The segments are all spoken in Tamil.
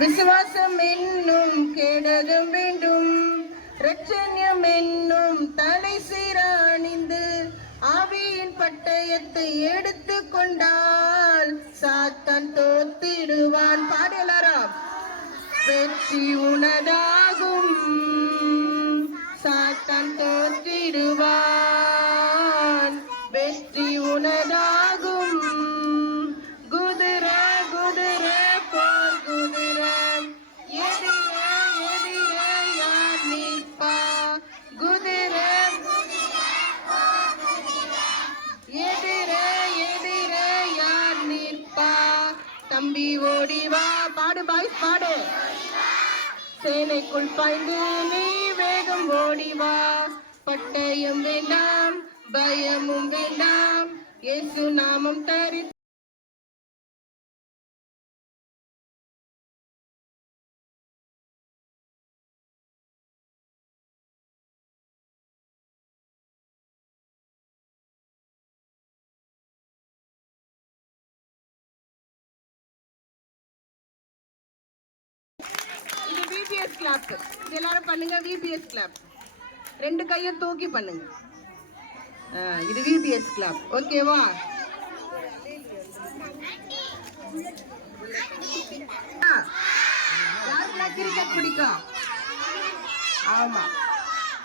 விசுவாசம் என்னும் கேடகம் வேண்டும், இரட்சண்யம் என்னும் தலை சீராணிந்து ஆவியின் பட்டயத்தை எடுத்து கொண்டால் சாத்தான் தோத்திடுவான். பாடலாராம். வெற்றி உனதாகும், சாத்தான் தோற்றிடுவான். வெற்றி உனதாகும். குதிரை குதிரை போர் குதிரை, எதிரே எதிரே யார் நிற்பா? குதிரை எதிரே எதிரே யார் நிற்பா? தம்பி ஓடிவா. பாடு பாய்ஸ் பாடு. சேனைக்குள் பாய்ந்து நீ வேகம் ஓடிவா. பட்டயம் வேண்டாம், பயமும் வேண்டாம், இயேசு நாமம் தரி. இது விபிஎஸ் கிளாப். இது எல்லாரும் பண்ணுங்க. VBS clap. ரெண்டு கையும் தூக்கி பண்ணுங்க. இது விபிஎஸ் கிளாப். ஓகேவா? யாருக்கெல்லாம் கிரிக்கெட் பிடிக்கும்? ஆமா,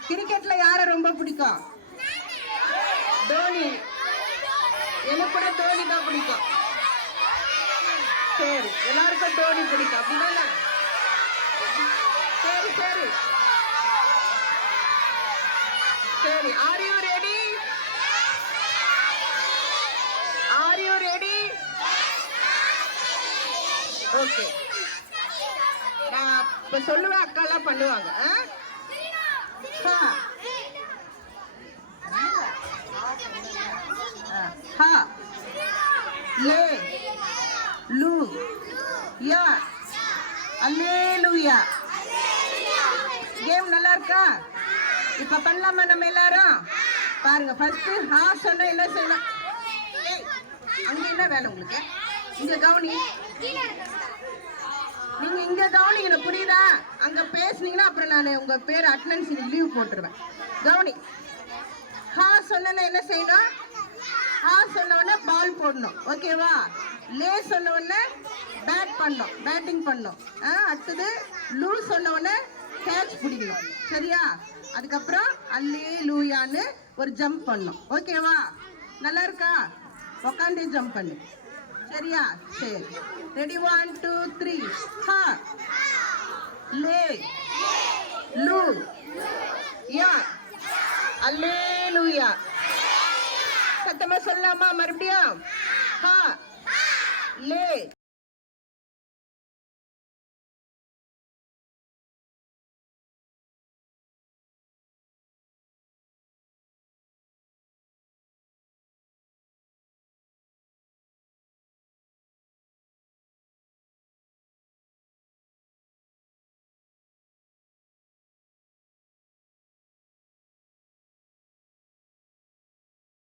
கிரிக்கெட்ல யார ரொம்ப பிடிக்கும்? தோனி. எனக்கு கூட தோனி தான் பிடிக்கும். சரி, எல்லாருக்கும் தோனி பிடிக்கும் அப்படிதானே? சரி சரி சரி. Are you ready? Are you ready? Okay, நான் இப்ப சொல்லுவேன், அக்காலாம் பண்ணுவாங்க. லே லூ யா. அல்லேலூயா. கேம் நல்லா இருக்கா? இப்ப பண்ணலாமா நம்ம எல்லாரும்? பாருங்க, ஃபர்ஸ்ட் ஹா சொன்னா என்ன செய்யலாம்? அங்க என்ன வேலை உங்களுக்கு? இங்க கவனி. நீங்க இங்க கவனிங்க, புரியுதா? அங்க பேசுனீங்கன்னா அப்புறம் நான் உங்க பேர் அட்டெண்டன்ஸ் லீவ் போட்டுருவேன். கவனி. ஹா சொன்னா என்ன செய்யணும்? ஹா சொன்ன உடனே பால் போடணும். ஓகேவா? லே சொன்ன உடனே பேட் பண்ணணும், பேட்டிங் பண்ணணும். அடுத்தது லூ சொன்ன உடனே கேட்ச் பிடிக்கணும். சரியா? அதுக்கப்புறம் அல்லேலூயான்னு ஒரு ஜம்ப் பண்ணணும். ஓகேவா? நல்லா இருக்கா? உக்காண்டே ஜம்ப் பண்ணு. சரியா? சரி, ரெடி? 1 2 3. ஹா லே லூ யா. அல்லேலூயா. சத்தமா சொல்லலாமா? மறுபடியும். ஹா லே